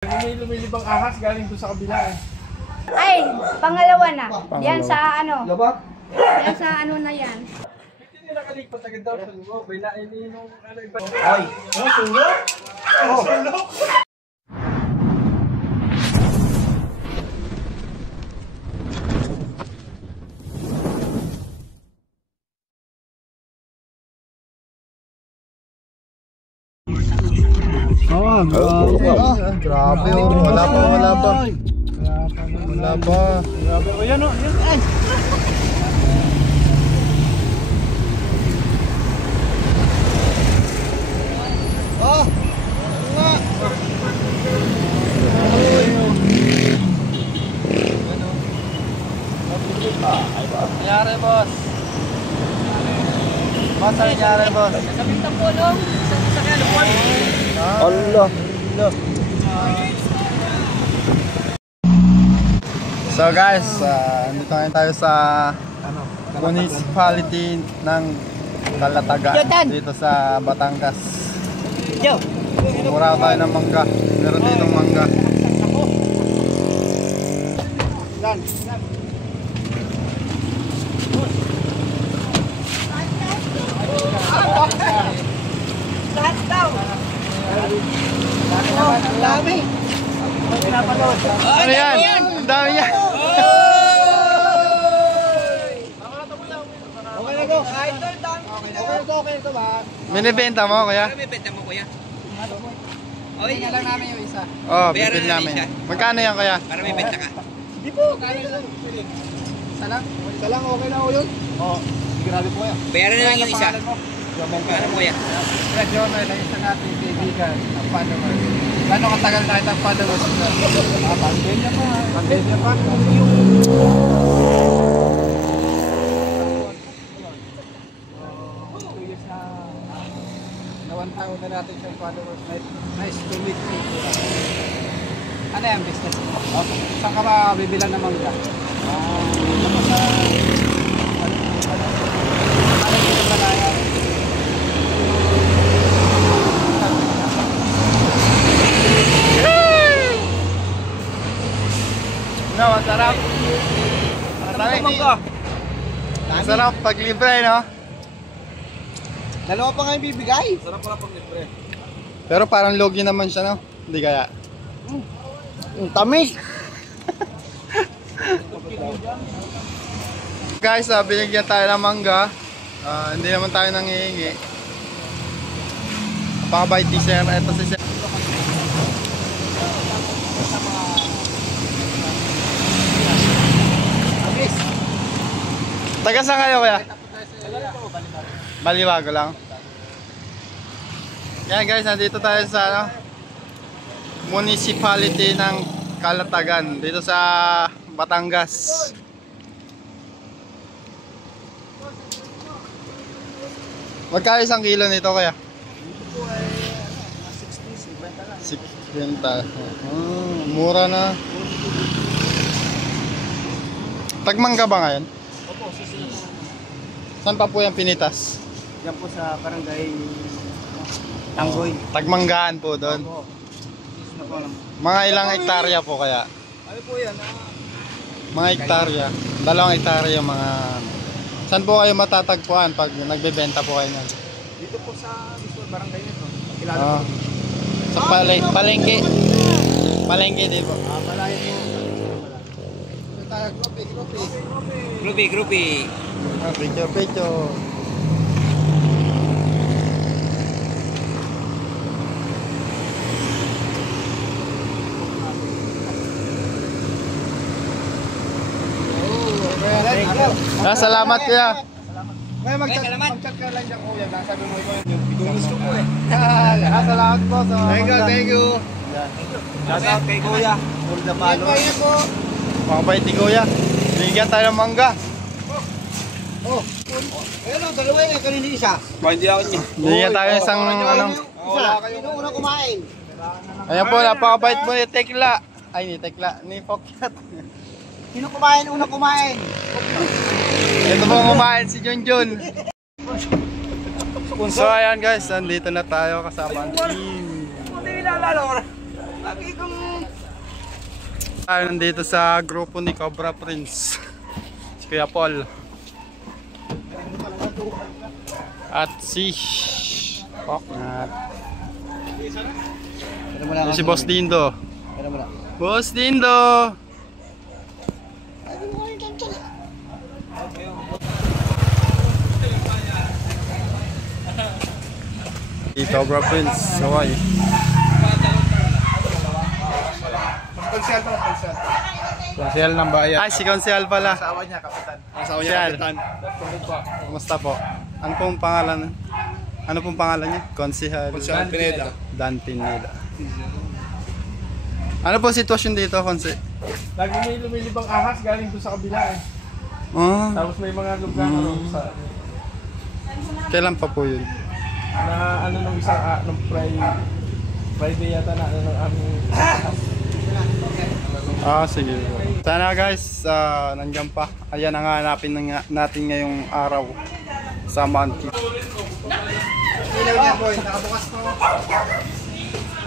May lumilibang ahas galing doon sa kabila eh. Ay, pangalawa na. Yan sa ano. Labat? Yan sa ano na yan. Hindi nila nakalipat agad daw sa lugo. Bailain ni nung ano iba. Ay! Ano? Sulo? Oh! Sulo? Grabe oh, wala pa. Grabe. O yan o. Ay! Oh! Nga! Nangyari boss. Boss, ano nangyari boss? Sabing tapulong. Sa kalupon. Allah! So guys, nandito ngayon tayo sa municipality ng Calatagan dito sa Batangas. Mura tayo ng mangga. Meron ditong mangga. Lahat daw. Ang dami. Ano yan? Ang dami yan! Okay na go. Kahit ito yung dami. Okay ito ba? Binibenta mo kuya? Benta mo kuya. Oy, nga lang namin yung isa. Oo, Bayaran bibili na namin. isa. Magkano yan kuya? Para may benta ka. Di po. Isa lang? Isa lang, okay na ako yun? Oo. Sigurado po yan. Bayaran na lang yung isa. Bayaran mo kuya. Kaya John, ay isa natin kaibigan ang followers. Gano'ng katagal na itang followers? Pandemya pa. Pandemya pa. Na 1,000 na natin siyang followers. Nice to meet you. Ano yung business? Saan ka ba bibilan ng mangga? Tapos sa... Ano yung malayan? No, masarap. Masarap pag libre, no? Dalawa pa nga yung bibigay. Sarap pala pang libre. Pero parang logi naman siya, no? Hindi kaya? Tamis! Guys, binigyan tayo ng mangga. Hindi naman tayo nangihingi. Pakabait ni Sir. Ito si Sir. Taga saan kayo kuya? Balibago lang. Yan guys, nandito tayo sa ano, municipality ng Calatagan dito sa Batangas. Magkano isang kilo nito kaya? Ito po ay 60, 50 lang. 60. Mura na. Tagmangga ba ngayon? Opo, sisila po. Saan pa po yung pinitas? Yan po sa barangay Tanggoy. Tagmanggaan po doon. Opo. Sisila po lang. Mga ilang hektarya po kaya? Ano po yan? Mga hektarya. 2 hektarya mga... Saan po kayo matatagpuan pag nagbebenta po kayo niyan? Dito po sa mismo barangay nito. Kilala Ah. po. Sa palengke. Palengke din po. Malayo po. Ito tayo, grupi. Grupi. Picture. Salamat kuya. Kaya mag-chat salamat. ka lang dyan kuya. Sabi mo ikaw yung gusto ko eh. Salamat po sa Thank you. Shout out kay kuya. Full the follow. Yan po. Pakabait ni kuya. Bigyan tayo ng mangga. Oh. Ayun ang dalawa yung kanina isa. Hindi ako niya. Bigyan tayo ng isang ano. Isa. Sino unang kumain? Ayan po, napakabait po ni Tekla. Ay, ni Tekla. Ni Pokyat. Sino kumain unang kumain? Ito po kumain si Junjun. So ayan guys, nandito na tayo kasama ang team. Nandito sa grupo ni Cobra Prince. Si Kuya Paul. At si Poknat. Si Boss Dindo. Boss Dindo! Si Cobra Prince, Hawaii. Konsel pa, konsel. Konsehal ng bayan. Ay, si Konsehal pala. Asawa niya, kapitan. Asawa niya, kapitan. Kumusta po? Ano pong pangalan? Ano pong pangalan niya? Konsehal. Konsehal Pineda. Dan Pineda. Ano po sitwasyon dito, Konse? Lagi may lumilibang ahas galing doon sa kabila eh. Oh, Tapos may mga lugar sa kailan pa po yun? na ano nung isang nung Friday yata na ano ng aming Ah, sige. Sana guys, nandiyan pa. Ayan ang hanapin natin ngayong araw sa Monkey. Ilaw niya, boy. Nakabukas to.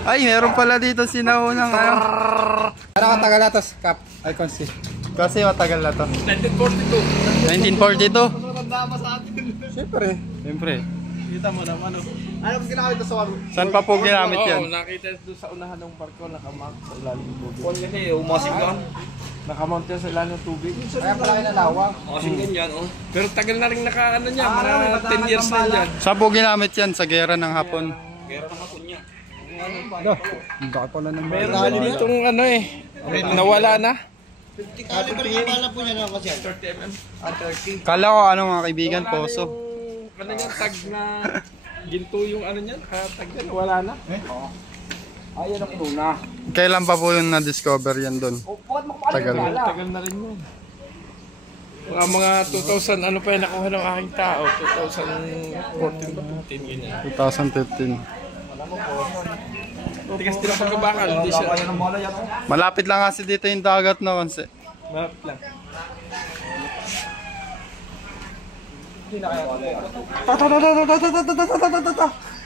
Ay, meron pala dito sinaunang ano. Ano katagal na to, Cap? Ay, Konsi. Kasi matagal na to. 1942. 1942. Matanda sa atin. Siyempre. Siyempre. Kita mo naman oh. Ano kung ginamit ito sa waro? Saan pa po ginamit yan? Oo, nakita doon sa unahan ng barko nakamount sa ilalim ng tubig. Kung kasi umasing ka. Nakamount yan sa ilalim ng tubig. Kaya pala kayo nalawang. Umasing din yan, oh. Pero tagal na rin nakaano niya, mga 10 years na yan. Saan po ginamit yan? Sa gera ng Hapon. Kaya ng hapon niya. Ang baka pala ng Meron na ditong ano eh, nawala na. Kala ko ano mga kaibigan, poso. Ano yan, tag na ginto yung ano niyan, tag na, wala na. Ayan ang inuna. Kailan pa po yung na-discover yan doon? Tagal. Tagal na rin yun. Mga 2000, ano pa yung nakuha ng aking tao, 2014, 15 ganyan. 2015. Tigas din ang pagkabakal, hindi siya. Malapit lang kasi dito yung dagat na konse. Malapit lang.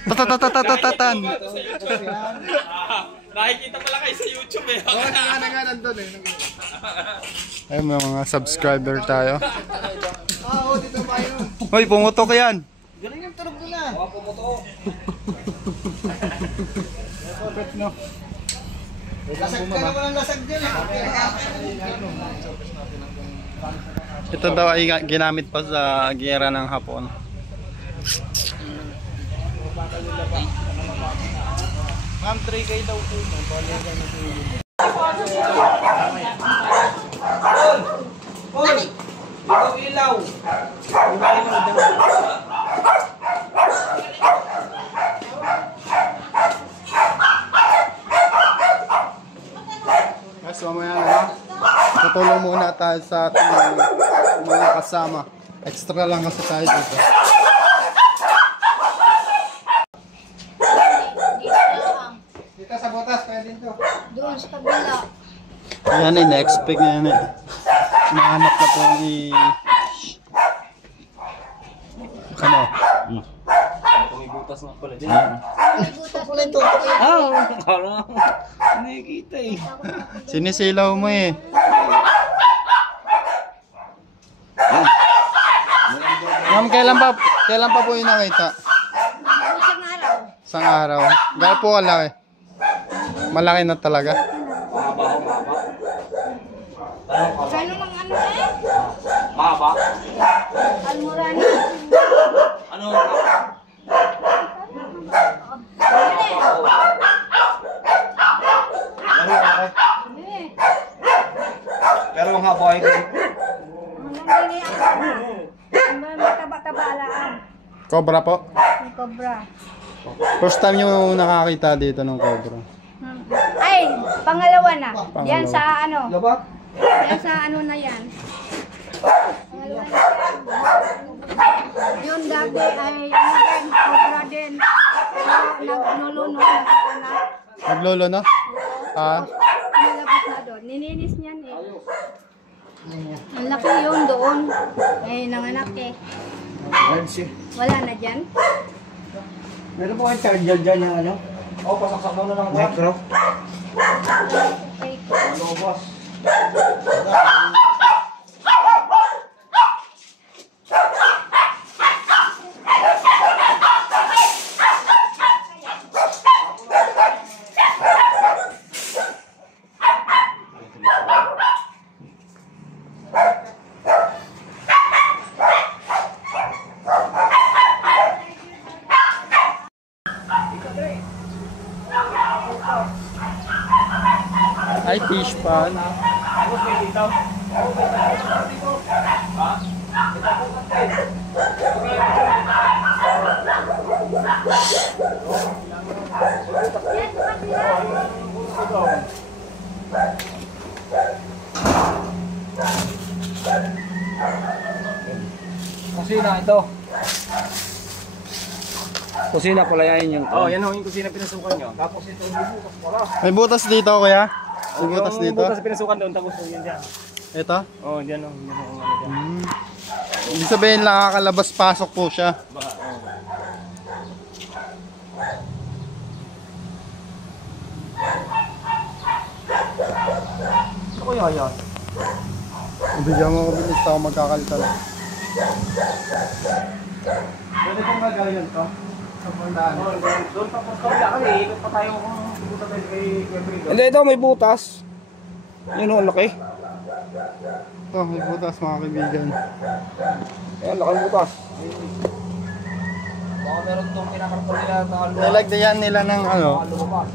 Tatatatatan. Nakikita pala kayo sa YouTube eh. Oo, nga nandun eh. Ay, may mga subscriber tayo. Oo, dito pa yun. Hoy, pumutok yan. Galing ang tunog doon ah. Mga pumuto. Lasag ka naman ang lasag dyan eh. Ito daw ay ginamit pa sa giyera ng Hapon. Ma'am, 3K daw po. Ikaw ilaw. Guys, mamaya na. Tutulong muna tayo sa ating mga kasama. Extra lang kasi tayo dito. Dito sa butas, pwede ito. Doon sa kabila. Yan eh, na-expect na yan eh. Nahanap na po yung ano? May butas na pala dyan. May butas na ito. Kala nga. Nakikita eh. Sinisilaw mo eh. Ma'am, kailan pa po yung nakita? Isang araw. Isang araw. Gano'n po kalaki? Malaki na talaga. Kano ng ano eh? Mahaba. Almorani. Ano? Pero ang haba ay Mataba-tabalaan. Cobra po? May cobra. First time yung nakakita dito ng cobra. Ay, pangalawa na. Pangalawa. Yan sa ano. Labat? Yan sa ano na yan. Pangalawa na yan. Yun dati ay ano din, cobra din. Pero nagnuluno na sana. Naglolo na? Ah, Nilabas na doon. Nininis niyan eh. Ang laki yun doon. Ay, nanganak eh. Wala na dyan. Meron po kayong charger dyan yung ano? Oo, pasaksak mo na lang. Micro? Ano, boss? Ay, fish pan. Kusina ito. Kusina pala yan yung... Oh, yan ho yung kusina pinasukan nyo. Tapos ito yung butas pala. May butas dito, kuya. May butas Yung dito. butas pinasukan doon, tapos yun dyan. Ito. Oh, dyan o. Dyan o. Dyan. Ibig sabihin, nakakalabas-pasok po siya. Baka, oh. Ano kaya yan? Bigyan mo ko bilis ako magkakalkal. Pwede kong gagawin to. Sa puntaan. Doon tapos kabila kasi, ikot pa tayo kung pupunta tayo kay Fredo. Hindi, ito may butas. Yun o, ang laki. Ito, may butas mga kaibigan. Ayan, laki ng butas. Baka meron itong kinakarpal nila na Nilagdayan nila ng ano, lumabas.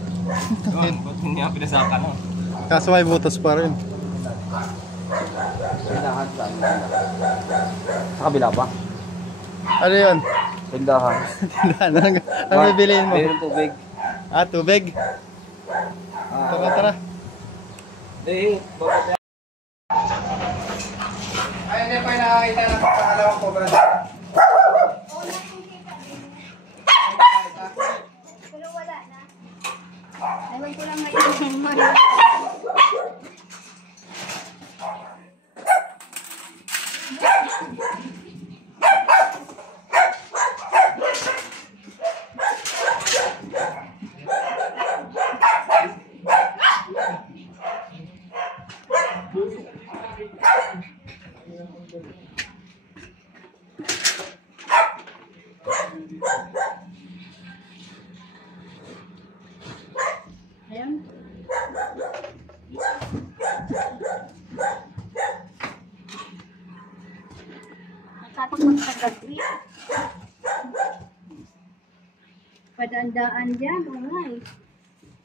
Yun, ba't hindi ako pinasakan o? kaso may butas pa rin. Tindahan sa Sa kabila ba? Ano yun? Tindahan. Ano bibiliin mo? Meron tubig. Ah, tubig? Tara, tara. Eh, bakit Ay, hindi pa yung nakakita ng pangalawang cobra. Pero wala na. Ewan ko lang ngayon. Ayan. Nakapagod sa gabi. Padandaan dyan, umay.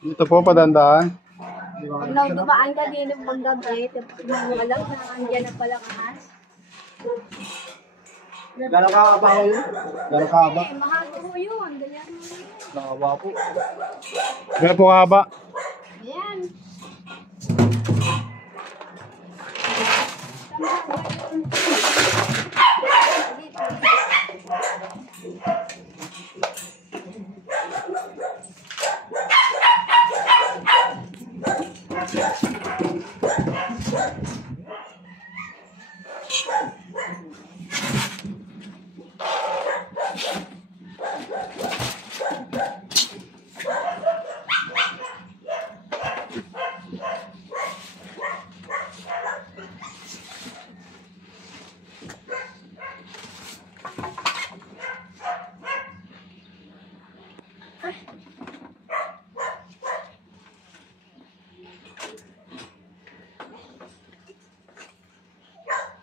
Dito po, padandaan. Pag dumaan ka din ng gabi, tapos mo alam na andyan na palang ahas. Gano'n ka kabaho yun? Gano'n ka haba? Eh, mahal ko yun. Ganyan mo yun. Nakaba po. Gano'n po haba? Ayan. Tama ba yun? Dito.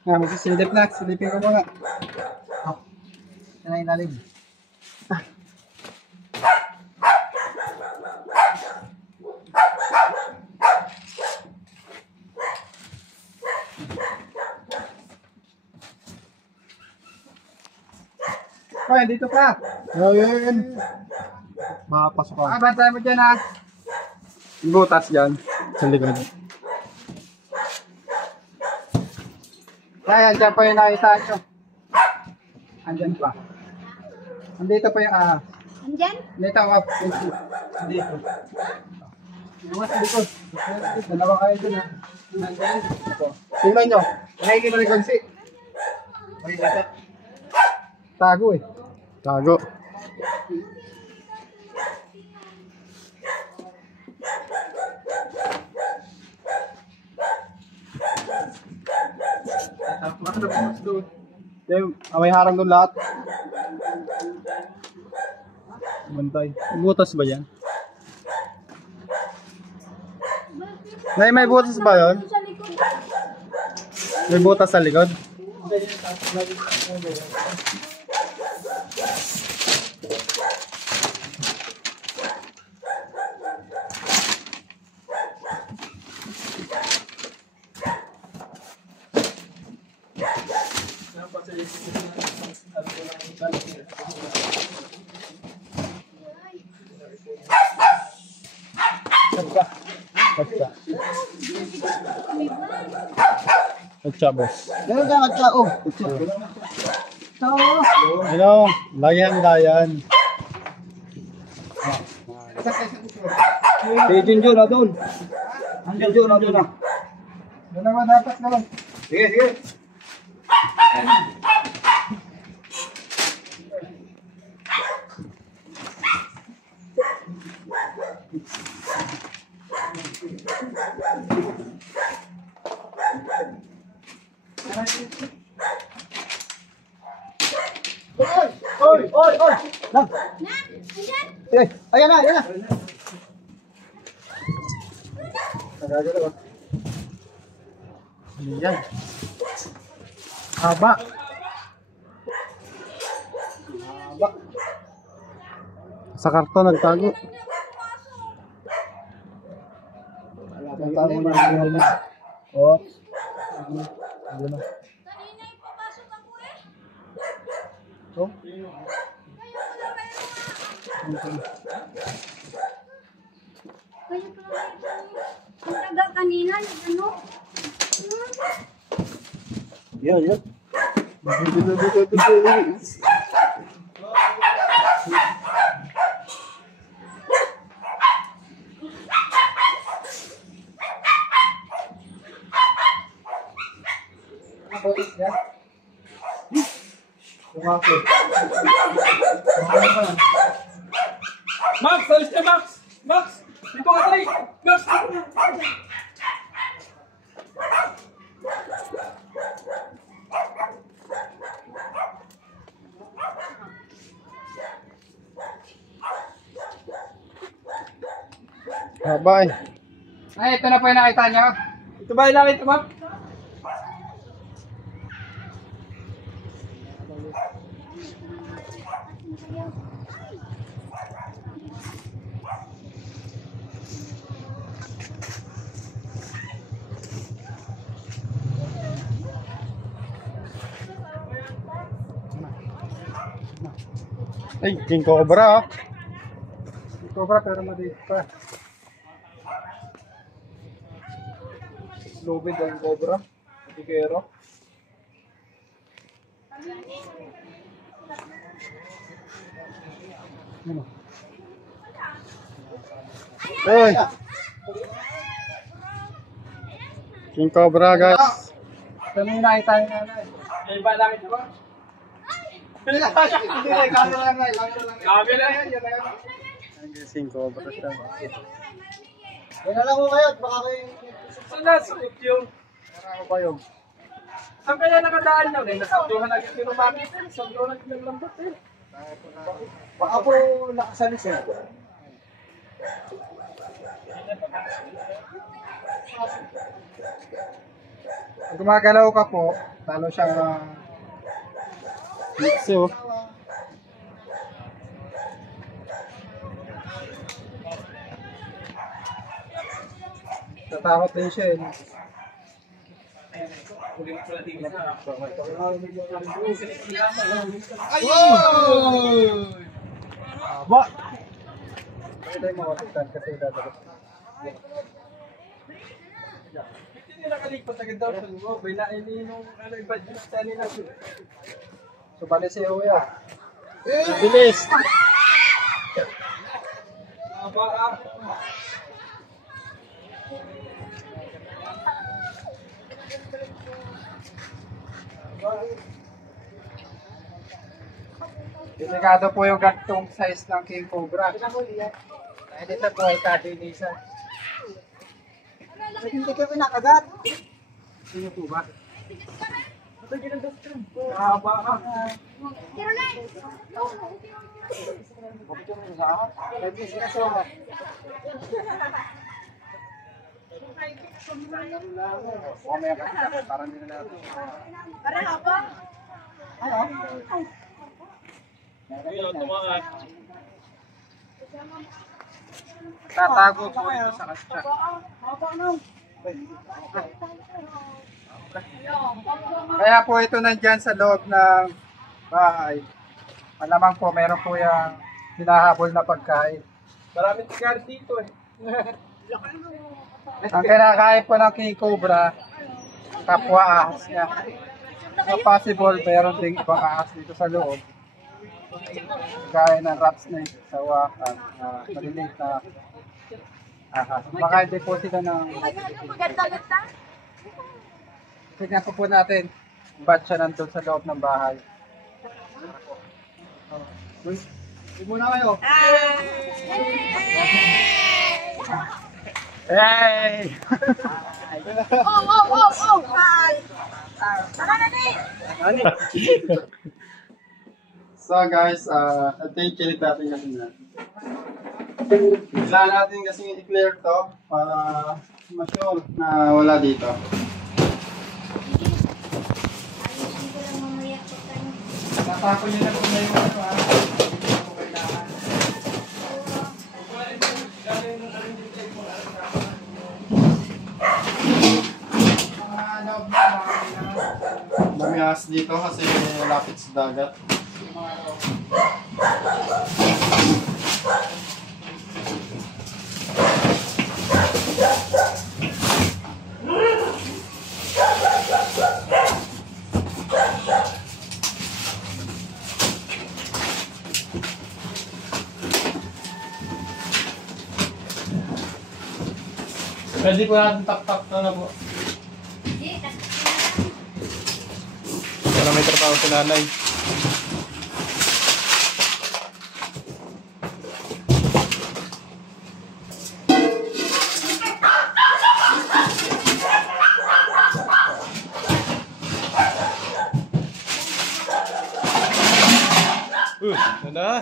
Nga, magsisilip na. Silipin ko muna. Oh. Yan na ilalim. Hoy, dito ka. Ayun. Makapasok ako. Bantay mo dyan ha. Butas dyan. Sa likod. Yan, dyan pa yung nakita nyo. Andyan pa. Andito pa yung ahas. Andyan? Dito ako. Dito. Mga sa likod. Dalawa kayo dun ha. Nandyan. Ito. Tingnan nyo. Nakikita mo rin konsi. Makikita. Tago eh. Tago. Yung, may harang doon lahat. Bantay. Butas ba yan? Nay, may butas ba yun? Sa likod. May butas sa likod? Katsa. Katsa, boss. Ganun ka katsa, oh. Ano, lagi handa yan. Si Junjun na doon. Ang Junjun na doon na. Doon naman dapat naman. Sige, sige. Oy! Oy! Oy! Lang! Eh, ayan na, ayan na! Nagagalaw ba? Yan. Haba. Haba. Sa karton nagtago. Nagtago na. Oh. Ayun na. Kanina ipapasok ako eh. Oh. Kaya pala yung taga kanina, ano? Yan, yan. Max, alis ka, Max! Max! Dito ka, Trey! Max! Haba eh. Ay, ito na po yung nakita niyo. Ito ba yung nakita, Max? Ay, king cobra. Cobra pero maliit pa. Lubid ang cobra. Tikero. Ay. King cobra, guys. Ito na yung nakita niyo na. Ay, ba nakita ba? Hindi na, camera lang na. Camera yan, yan na yan. King cobra siya. Yan na lang mo kayo, baka kayo... Saan nasuot yung... Ano pa yung... Saan kaya nakadaan na? Nasaktuhan agad yung rumamit. Nasaktuhan agad yung lambot eh. Baka po nakasalis eh. Pag gumagalaw ka po, lalo siyang... So, Tatakot din siya eh. Aba! Pwede tayo mawatikan kasi dadabot. Hindi nila nakalipat agad daw sa loob. May nainin nung iba dyan sa nila. So, bali si Uya. bilis. Delikado po yung gantong size ng King Cobra. Dahil dito po ay kadinisan. Hindi ka pinakagat. Sino po ba? Haba ka. Pero na. Parang hindi na natin. Para ako. Tatago po ito sa kasya. Kaya po ito nandyan sa loob ng bahay. Malamang po meron po yung hinahabol na pagkain. Maraming tigar dito eh. Ang kinakain po ng king cobra, kapwa ahas niya. So possible meron ding ibang ahas dito sa loob. Gaya ng rat snake, sawa, at maliliit na ahas. Baka hindi po sila ng... Maganda-ganda. Tignan po natin, ba't siya nandun sa loob ng bahay. Uy, muna kayo. Hey! Oh! Tara na din. So guys, ito yung chilit natin kasi na. Kailangan natin kasi i-clear to para ma-sure na wala dito. Natapon niyo na po na yung ano ah. Dami ahas dito kasi malapit sa dagat. Pwede po natin tap-tap na po. Para may trabaho sa nanay. Ganda.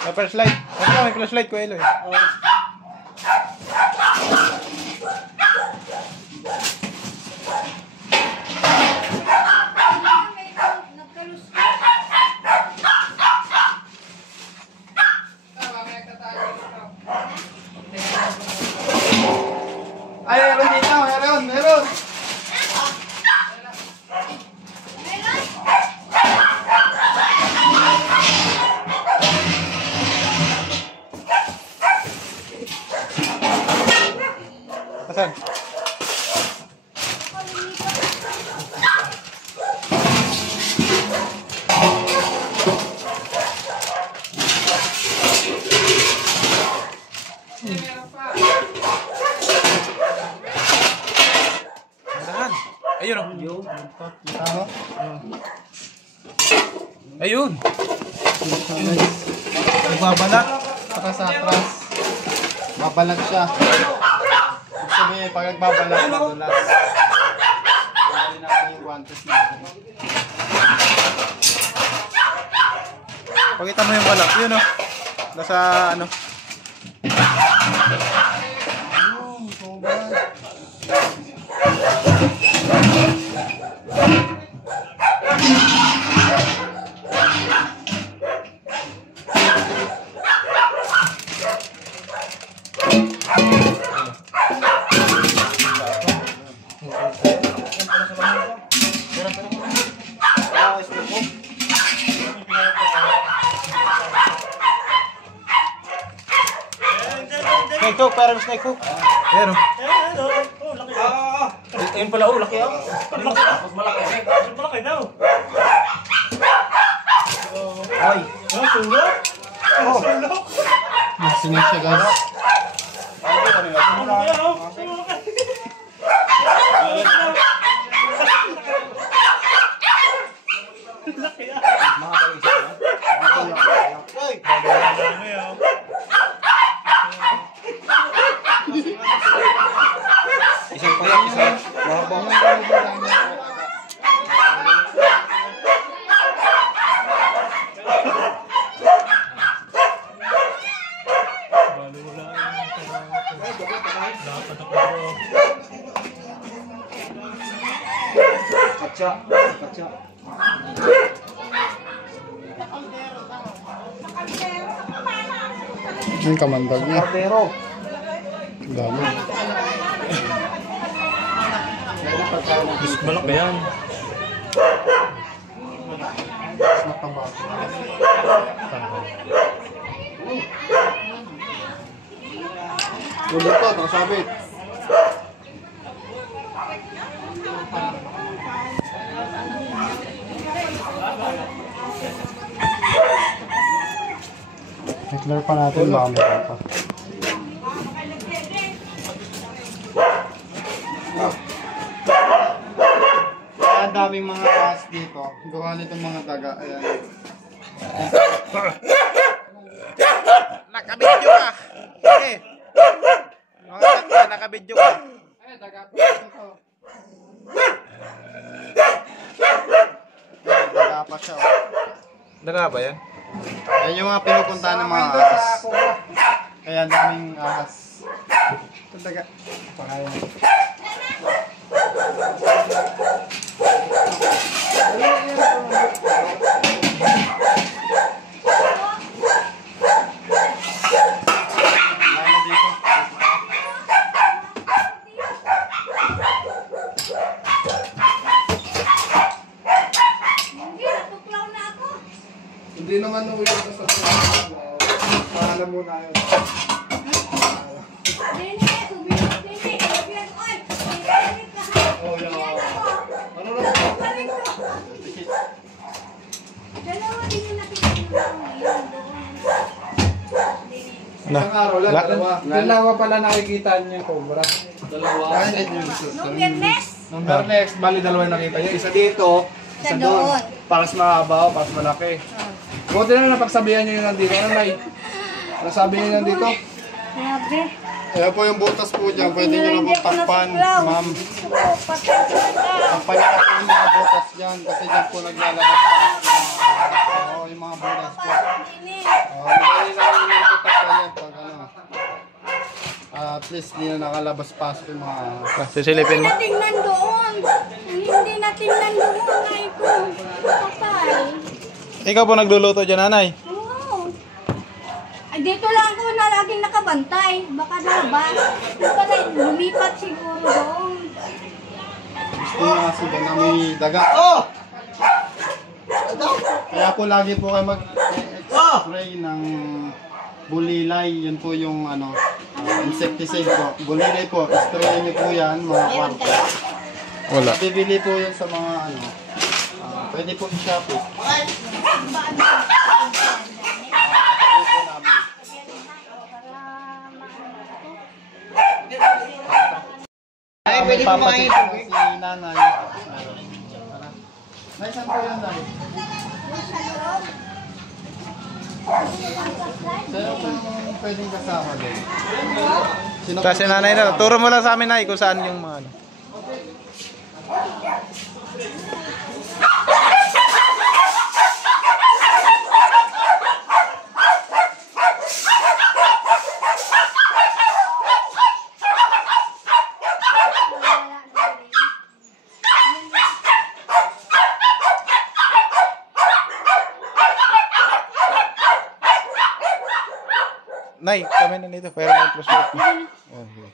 May flashlight. May flashlight ko, Eloy. Ay, meron dito. Meron. Asan? Ayun o. Tama? Ayun. Nagbabalak. Saka sa atras. Babalag siya. Ibig sabihin, pag nagbabalag, madulas. Tanggalin natin yung guantes natin. Pakita mo yung balak. Yun o. Nasa ano. Snake hook, parang snake hook. Pero. Ayun pala, laki ah. Mas malaki. Mas malaki daw. Ay. Sulok? Sulok? Singit siya, guys. Katsa. Katsa. Yung kamandag niya. Kardero. Ang dami. Mas malaki yan. Mas mataba. Ulit to, nakasabit. I-clear pa natin baka meron pa. Kaya ang daming mga ahas dito. Gawa nitong mga daga. Ayan. Nakabidyo ka. Okay. Nakabidyo ka. Ay, daga pa ito. Daga pa siya. Daga ba yan? Yan yung mga pinupuntahan ng mga ahas. Kaya ang daming ahas. Ito daga. Pakayan. Wala na dito. Hindi, natuklaw na ako. Hindi naman uwi ko sa Pahala muna yun. Nene, subiyak, nene. Subiyak, oy. Nene, kahan. Oh, yeah. Yan ako. Ano na? Balik ko. Dalawa din yung nakikita ko ngayon doon. Isang araw lang, La- dalawa. Dalawa pala nakikita niya yung cobra. Dalawa. Nung Biyernes, Number next, bali dalawa yung nakita niya. Isa dito, isa Isa doon. doon. Paras mahabaw, paras malaki. Buti na napagsabihan niyo yun nandito. Ano na nasabi niyo nandito? grabe. Ayan po yung butas po dyan. Pwede nyo na pong takpan, ma'am. Patay ka. Takpan nyo na po yung mga butas dyan. Kasi dyan po naglalabas pa. Oo, yung mga butas po. Nene. Madali na yung mga putak na yan pag ano. At least di na nakalabas-pasok yung mga... Sisilipin Hindi mo. natingnan doon. Hindi natingnan doon, ay ko. Patay. Ikaw po nagluluto dyan, nanay. Oo. Ay, dito lang ako na laging nakabantay. Baka labas. Baka lumipat siguro doon. Gusto nyo kasi ba na may daga? Oh! Kaya po lagi po kayo mag-spray ng bulilay. Yun po yung ano, insecticide po. Bulilay po. Spray nyo po yan mga kwarto. Wala. Bibili po yun sa mga ano. Pwede po i-shop eh. Ay, pwede po mga ito. Si nanay. Nay, saan po yan, nay? Sino po yung pwedeng kasama din? Sino po Kasi nanay na. Turo mo lang sa amin, nay, kung saan yung mga ano. Nay, kami na nito. Pero may plus mo. Okay.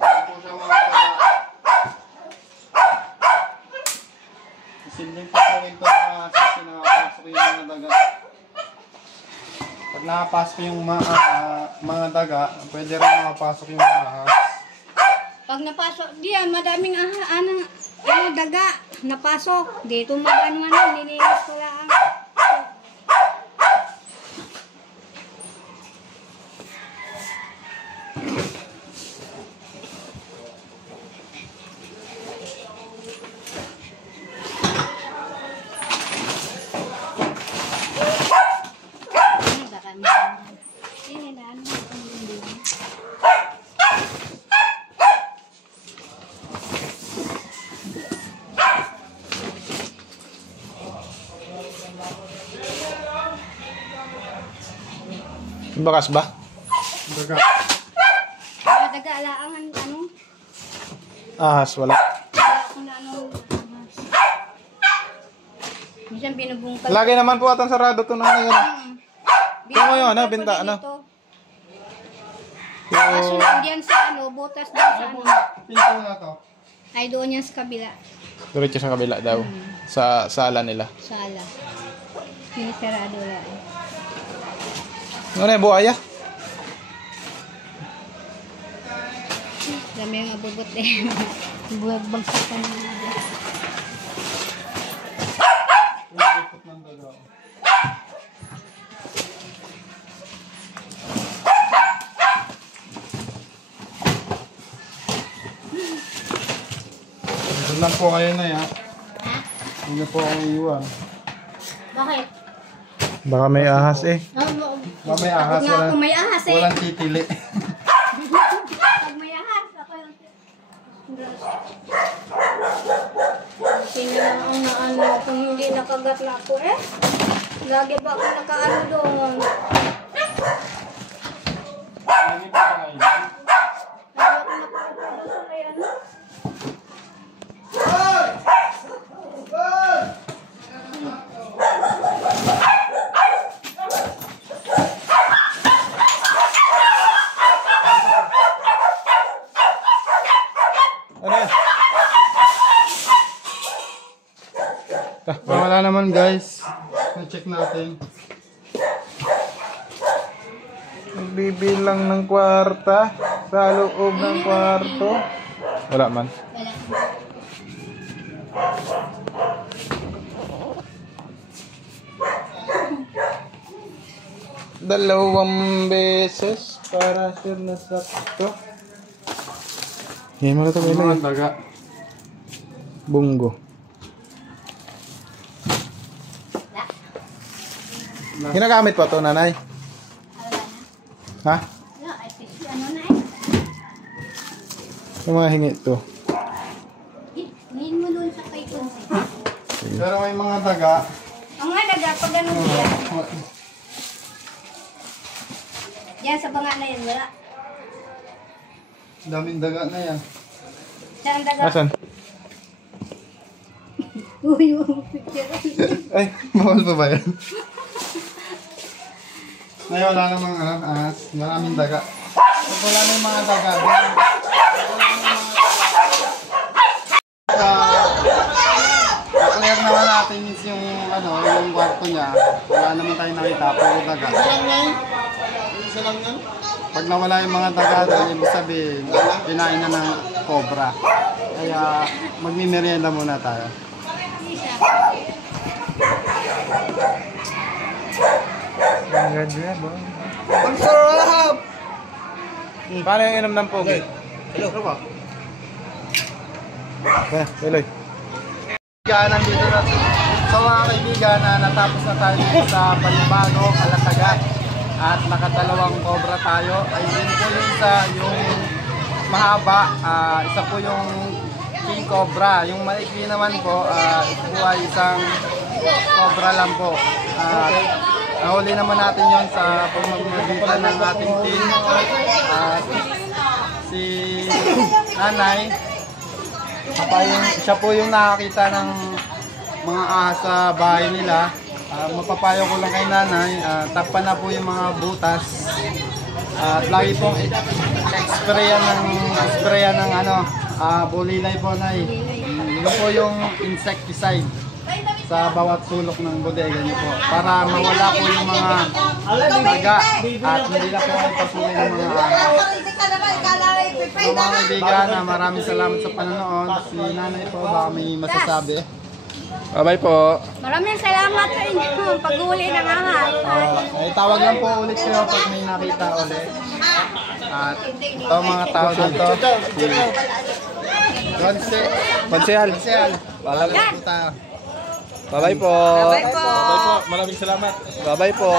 Ano po siya mga daga? Isilbing po po ito na kasi nakapasok yung mga daga. Pag nakapasok yung mga daga, pwede rin makapasok yung mga ahas. Pag napasok, diyan, madaming daga, napasok. Dito magano nilinis ko lang. Bakas ba? Daga. Daga, alaangan, ano? Ahas, wala. Kung ano. Minsan binubungkal. Lagi naman po atang sarado to nanay. Ano? Tingnan mo yun, ano, Binubungkal binta, ko ano? dito. Kaso nandiyan sa ano, butas doon sa ano. Pinto na to. Ay doon yan sa kabila. Diretso sa kabila daw. Sa sala nila. Sala. Sinisarado lang. Ano na yung buhaya? Dami nga bubot eh. Buwag bagsakan na. Doon lang po kayo na ya. Hindi po ako iiwan. Bakit? Baka may ahas eh. Oh, Baka may ahas. nga ako may ahas eh. Walang titili. Pag may ahas, ako yung... Sino na ang naano kung hindi nakagat na ako eh? Lagi ba ako nakaano doon? Lagi ako nakaupo doon sa may ano? Ano yan? Wala naman guys. Na-check natin. Nagbibilang ng kwarta sa loob ng kwarto. Wala man. Wala. Dalawang beses para sure na sakto. Yan mo na ito may Daga. Bunggo. Ginagamit pa to nanay? Ha? Wala, ay ano na eh. Yung mga hingi to. Ngayon mo doon sa kay Kunsi. Pero may mga daga. Ang nga daga, pag ganun yan. Yan sa banga na yan, wala. Daming daga na yan. Saan daga? Asan? Uy, yung picture. Ay, bawal pa ba yan? Ay, wala namang ahas. Maraming daga. Pag wala na yung mga daga, clear naman natin yung yung kwarto niya. Wala naman tayo nakita, puro daga. Isa lang yan? Pag nawala yung mga daga, ibig sabihin, kinain na ng cobra. Kaya magmimerienda muna tayo. Ang ganda ba? Ang sarap! Paano yung inom ng pogi? Hello. Kaya, Eloy. Nandito na sa mga kaibigan na natapos na tayo dito sa Palibago, Kalatagan. At nakadalawang cobra tayo. Ay yun po yung isa, yung mahaba. Isa po yung king cobra. Yung maikli naman po, ito po ay isang cobra lang po. Nahuli naman natin yon sa pamamagitan ng ating team. Si nanay, siya po yung nakakita ng mga ahas sa bahay nila. Mapapayo ko lang kay nanay, takpan na po yung mga butas. At lagi pong sprayan ng bulilay po na Yun po yung insecticide sa bawat sulok ng bodega niyo po. Para mawala po yung mga daga at hindi na po ay pasukin ng mga ahas. So mga kaibigan, maraming salamat sa panonood. Si nanay po, baka may masasabi. Bye-bye po. Maraming salamat sa inyo pag-uli ng ahas. Tawag lang po ulit kayo pag may nakita ulit. At ito mga tao dito. Konsehal. Palalag po tayo. Bye-bye po. Bye po. Maraming salamat. Bye-bye po.